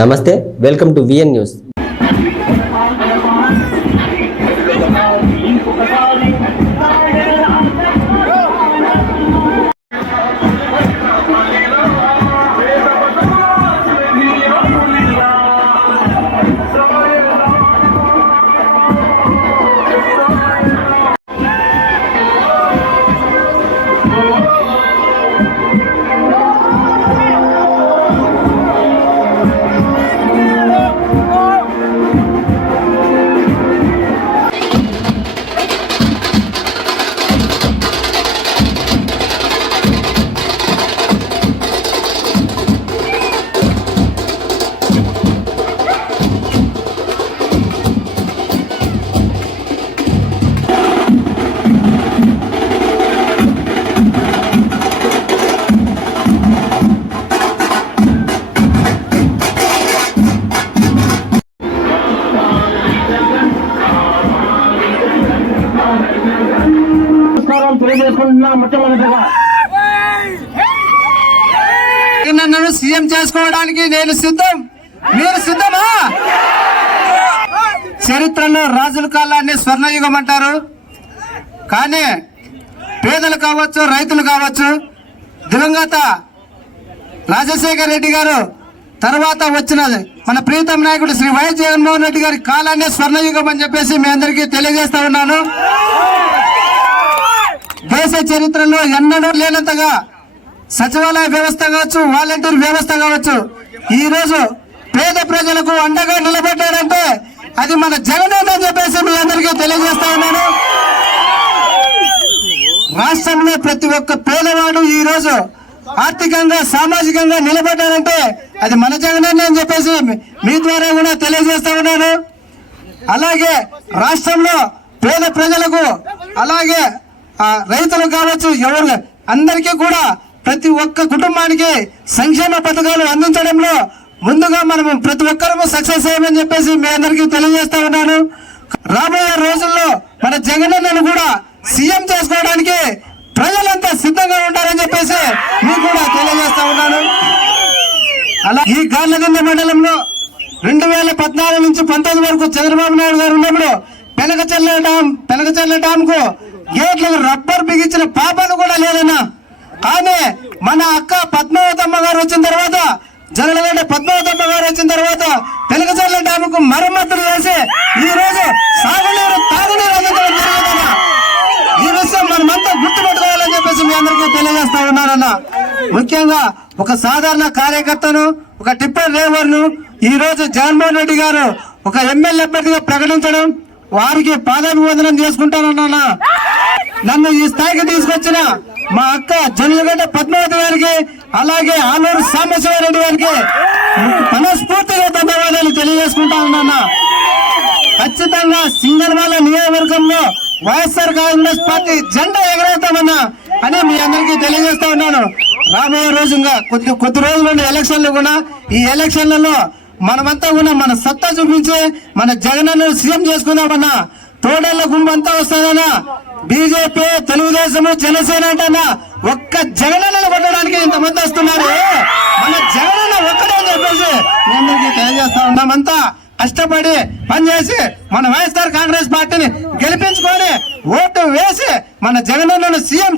నమస్తే welcome to VN news. తెలియజేసుకుంటున్నా నన్ను సీఎం చేసుకోవడానికి నేను సిద్ధం. మీరు సిద్ధమా? చరిత్రలో రాజుల కాలాన్ని స్వర్ణయుగం అంటారు. కానీ పేదలు కావచ్చు రైతులు కావచ్చు దివంగత రాజశేఖర రెడ్డి గారు తర్వాత వచ్చిన మన ప్రీతం నాయకుడు శ్రీ వైఎస్ జగన్మోహన్ రెడ్డి గారి కాలాన్ని స్వర్ణయుగం అని చెప్పేసి మీ అందరికీ తెలియజేస్తా ఉన్నాను. దేశ చరిత్రలో ఎన్నడూ లేనంతగా సచివాలయ వ్యవస్థ కావచ్చు వాలంటీర్ వ్యవస్థ కావచ్చు ఈ రోజు పేద ప్రజలకు అండగా నిలబడ్డాడంటే అది మన జగన్ అని చెప్పేసి మీ అందరికీ తెలియజేస్తా ఉన్నాను. రాష్ట్రంలో ప్రతి ఒక్క పేదవాడు ఈ రోజు ఆర్థికంగా సామాజికంగా నిలబడ్డాడంటే అది మన జగన్ అని చెప్పేసి మీ- ద్వారా కూడా తెలియజేస్తా ఉన్నాను. అలాగే రాష్ట్రంలో పేద ప్రజలకు అలాగే రైతులు కావచ్చు ఎవరు అందరికీ కూడా ప్రతి ఒక్క కుటుంబానికి సంక్షేమ పథకాలు అందించడంలో ముందుగా మనం ప్రతి ఒక్కరము సక్సెస్ అయ్యామని చెప్పేసి మీ అందరికీ తెలియజేస్తా ఉన్నాను. రాబోయే రోజుల్లో మన జగనన్నను కూడా సీఎం చేసుకోవడానికి ప్రజలంతా సిద్ధంగా ఉంటారని చెప్పేసి మీకు కూడా తెలియజేస్తా ఉన్నాను. అలా ఈ గార్లగంద మండలంలో రెండు వేల పద్నాలుగు నుంచి పంతొమ్మిది వరకు చంద్రబాబు నాయుడు గారు ఉన్నప్పుడు పెనకచెల్ల డామ్ పెనకచెల్ల డామ్కు గేట్లకు రబ్బర్ బిగించిన పాపను కూడా లేదన్నా. కానీ మన అక్క పద్మావతమ్మ గారు వచ్చిన తర్వాత జనగంట పద్మావతమ్మ గారు వచ్చిన తర్వాత పెనకచెల్ల డామ్ ఆమెకు మరమ్మతులు చేసి ఈ రోజు సాగునీరు తాగునీరు అందించడం జరిగిందన్నా. ఈ విషయం మనమంతా గుర్తుపెట్టుకోవాలని చెప్పేసి మీ అందరికీ తెలియజేస్తా ఉన్నారన్న ముఖ్యంగా ఒక సాధారణ కార్యకర్తను ఒక టిప్పర్ డ్రైవర్ను ఈ రోజు జగన్మోహన్ రెడ్డి గారు ఒక ఎమ్మెల్యే అభ్యర్థిగా ప్రకటించడం వారికి పాదాభివందనం చేసుకుంటానన్నా నన్ను ఈ స్థాయికి తీసుకొచ్చిన మా అక్క జనులగడ్డ పద్మావతి గారికి అలాగే ఆలూరు సాంబశివారెడ్డి గారికి మనస్ఫూర్తిగా ధన్యవాదాలు తెలియజేసుకుంటానన్నా ఖచ్చితంగా సింగల్వాల నియోజకవర్గంలో వైఎస్ఆర్ కాంగ్రెస్ పార్టీ జెండా ఎగరవుతామన్నా అని మీ అందరికీ తెలియజేస్తా ఉన్నాను. రాబోయే రోజు ఇంకా కొద్ది కొద్ది రోజులు ఎలక్షన్లు కూడా ఈ ఎలక్షన్లలో మనమంతా కూడా మన సత్తా చూపించి మన జగనన్న సీఎం చేసుకుందామన్నా తోడళ్ళ గుంపంతా వస్తానన్నా బీజేపీ తెలుగుదేశం జనసేన అంటన్నా. ఒక్క జగనన్నను కొట్టడానికి ఇంతమంది వస్తున్నారు. మన జగనన్న ఒక్కడే అని చెప్పేసి మీ తెలియజేస్తా ఉన్నామంతా కష్టపడి పనిచేసి మన వైఎస్ఆర్ కాంగ్రెస్ పార్టీని గెలిపించుకొని ఓటు వేసి మన జగనన్నను సీఎం